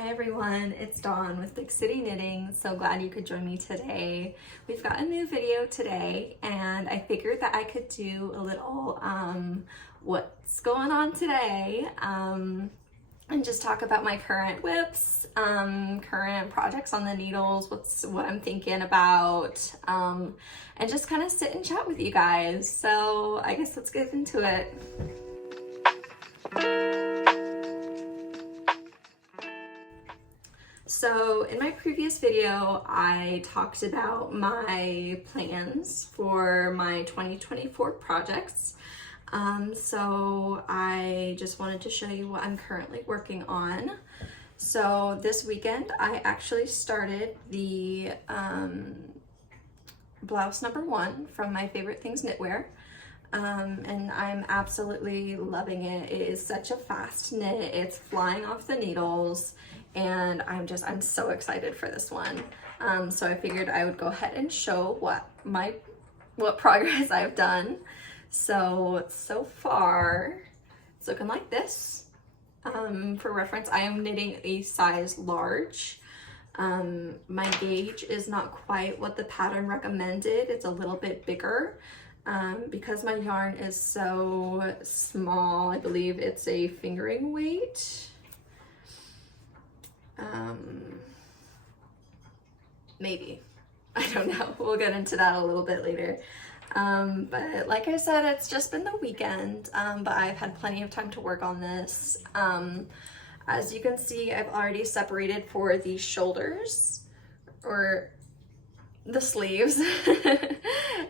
Hi everyone, it's Dawn with Big City Knitting. So glad you could join me today. We've got a new video today and I figured that I could do a little what's going on today and just talk about my current whips, current projects on the needles, what I'm thinking about, and just kind of sit and chat with you guys. So I guess let's get into it. So in my previous video, I talked about my plans for my 2024 projects. So I just wanted to show you what I'm currently working on. So this weekend, I actually started the blouse #1 from My Favorite Things Knitwear. And I'm absolutely loving it. It is such a fast knit. It's flying off the needles. And I'm so excited for this one. So I figured I would go ahead and show what progress I've done. So far, it's looking like this. For reference, I am knitting a size large. My gauge is not quite what the pattern recommended. It's a little bit bigger. Because my yarn is so small, I believe it's a fingering weight. Maybe, I don't know, we'll get into that a little bit later. But like I said, it's just been the weekend, but I've had plenty of time to work on this. As you can see, I've already separated for the shoulders, or the sleeves,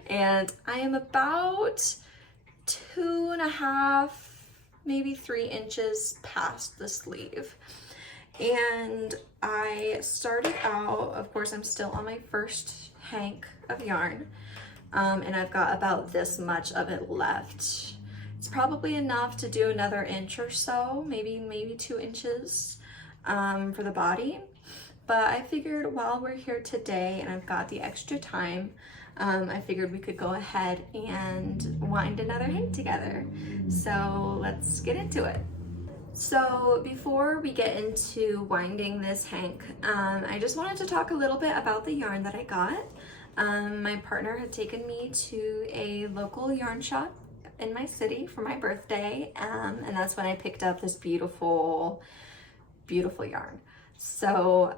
and I am about 2.5, maybe 3 inches past the sleeve. And I started out, of course, I'm still on my first hank of yarn, and I've got about this much of it left. It's probably enough to do another inch or so, maybe 2 inches for the body. But I figured while we're here today and I've got the extra time, I figured we could go ahead and wind another hank together. So let's get into it. So before we get into winding this hank, I just wanted to talk a little bit about the yarn that I got. My partner had taken me to a local yarn shop in my city for my birthday, and that's when I picked up this beautiful, beautiful yarn. So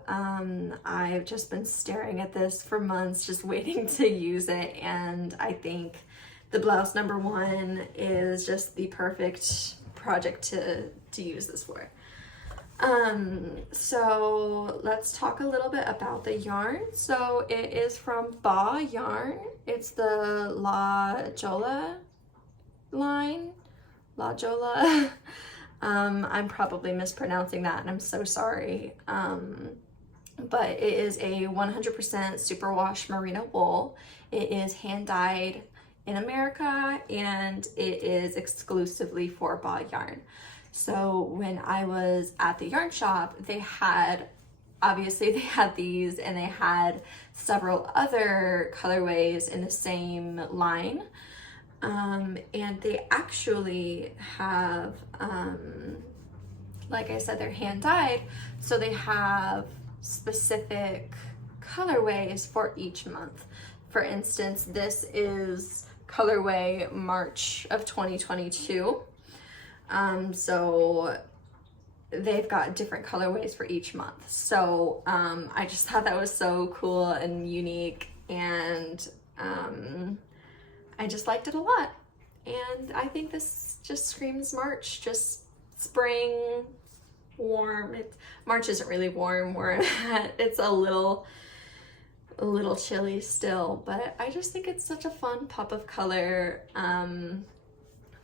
I've just been staring at this for months, just waiting to use it, and I think the blouse #1 is just the perfect project to use this for. So let's talk a little bit about the yarn. So it is from Ba Yarn. It's the La Jolla line. La Jolla. I'm probably mispronouncing that and I'm so sorry. But it is a 100% superwash merino wool. It is hand dyed in America and it is exclusively for Ba Yarn. So when I was at the yarn shop, they had these and they had several other colorways in the same line. And they actually have, like I said, they're hand dyed, so they have specific colorways for each month. For instance, this is colorway March of 2022. So they've got different colorways for each month. So I just thought that was so cool and unique, and I just liked it a lot. And I think this just screams March, just spring, warm. March isn't really warm where I'm at. It's a little chilly still, but I just think it's such a fun pop of color.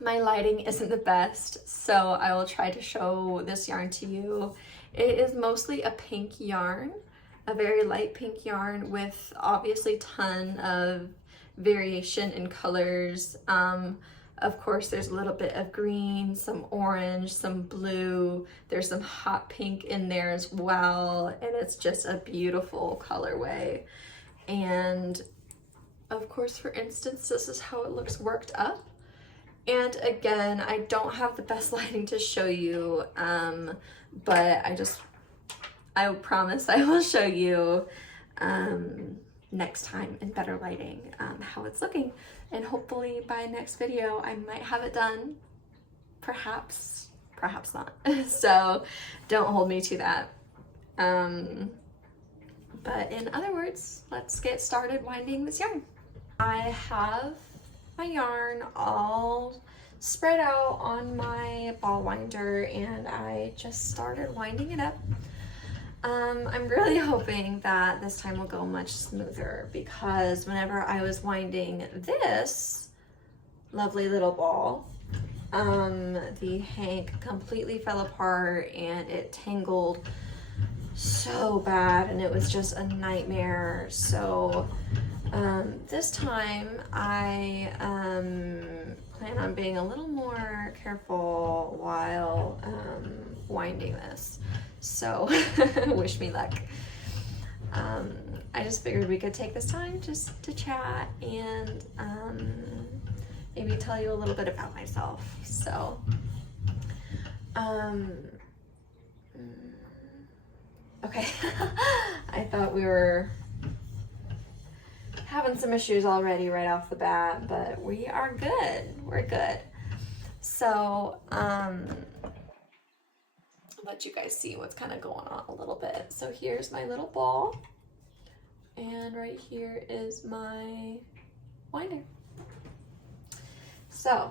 My lighting isn't the best, so I will try to show this yarn to you. It is mostly a pink yarn, a very light pink yarn with obviously a ton of variation in colors. Of course, there's a little bit of green, some orange, some blue. There's some hot pink in there as well, and it's just a beautiful colorway. And of course, for instance, this is how it looks worked up. And again, I don't have the best lighting to show you, but I promise I will show you next time in better lighting how it's looking. And hopefully by next video, I might have it done. Perhaps not. So don't hold me to that. But in other words, let's get started winding this yarn. I have my yarn all spread out on my ball winder and I just started winding it up. I'm really hoping that this time will go much smoother, because whenever I was winding this lovely little ball, the hank completely fell apart and it tangled so bad and it was just a nightmare. So this time I plan on being a little more careful while winding this. So wish me luck. I just figured we could take this time just to chat and maybe tell you a little bit about myself. So okay. I thought we were having some issues already right off the bat, but we are good. We're good. So let you guys see what's kind of going on a little bit. So here's my little ball, and right here is my winder. So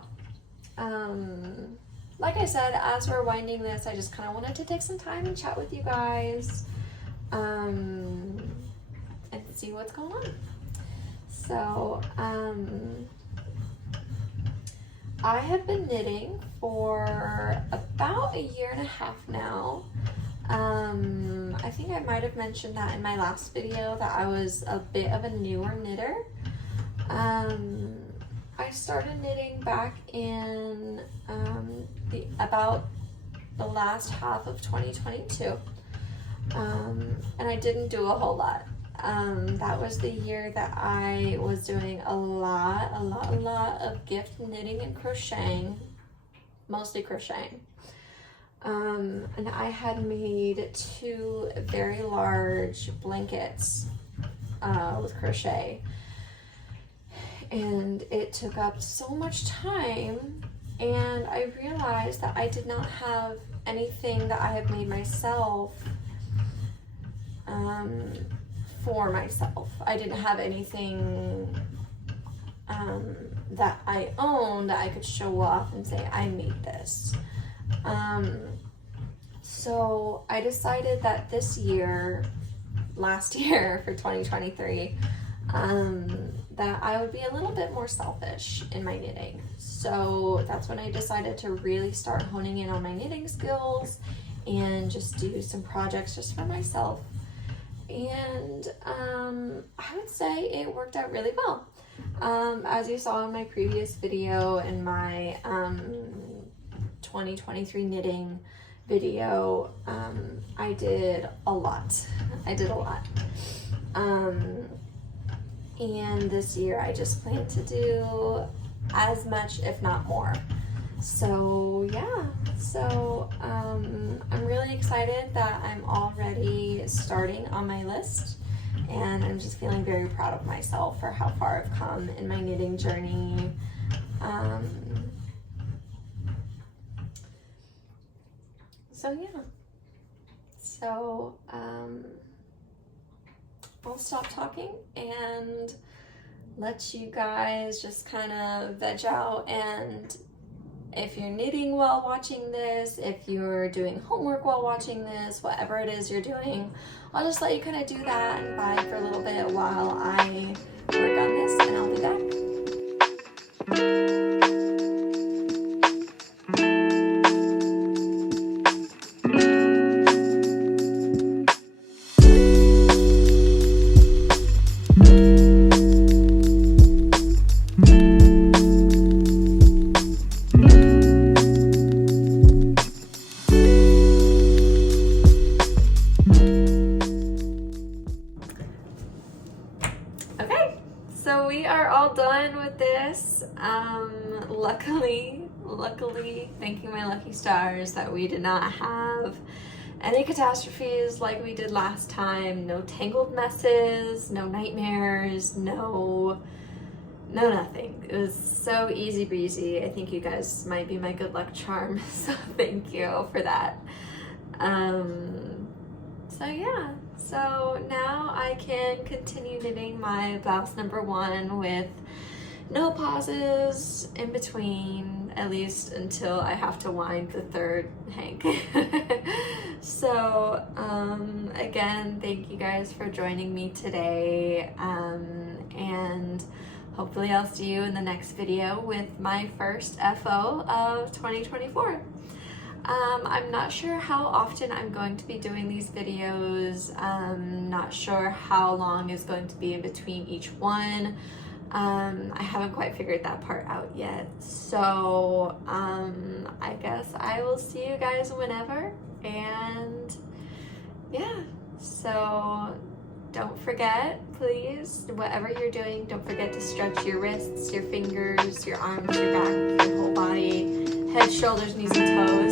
like I said, as we're winding this, I just kind of wanted to take some time and chat with you guys and see what's going on. So I have been knitting for about 1.5 years now. I think I might have mentioned that in my last video that I was a bit of a newer knitter. I started knitting back in about the last half of 2022, and I didn't do a whole lot. That was the year that I was doing a lot of gift knitting and crocheting, mostly crocheting. And I had made 2 very large blankets with crochet, and it took up so much time, and I realized that I did not have anything that I have made myself for myself. I didn't have anything that I owned that I could show off and say I made this. So I decided that this year, last year for 2023, that I would be a little bit more selfish in my knitting. So that's when I decided to really start honing in on my knitting skills and just do some projects just for myself. And I would say it worked out really well. As you saw in my previous video, in my 2023 knitting video, I did a lot. And this year I just plan to do as much, if not more. So yeah, I'm really excited that I'm already starting on my list, and I'm just feeling very proud of myself for how far I've come in my knitting journey. So yeah, I'll stop talking and let you guys just kind of veg out. And if you're knitting while watching this, if you're doing homework while watching this, whatever it is you're doing, I'll just let you kind of do that and vibe for a little bit while I work on this, and I'll be back. So we are all done with this. Luckily, thanking my lucky stars that we did not have any catastrophes like we did last time. No tangled messes, no nightmares, no nothing. It was so easy breezy. I think you guys might be my good luck charm, so thank you for that. So yeah, so now I can continue knitting my blouse number 1 with no pauses in between, at least until I have to wind the 3rd hank. So again, thank you guys for joining me today, and hopefully I'll see you in the next video with my first FO of 2024. I'm not sure how often I'm going to be doing these videos. Not sure how long is going to be in between each one. I haven't quite figured that part out yet. So I guess I will see you guys whenever. And yeah, so don't forget, please, whatever you're doing, don't forget to stretch your wrists, your fingers, your arms, your back, your whole body, head, shoulders, knees, and toes.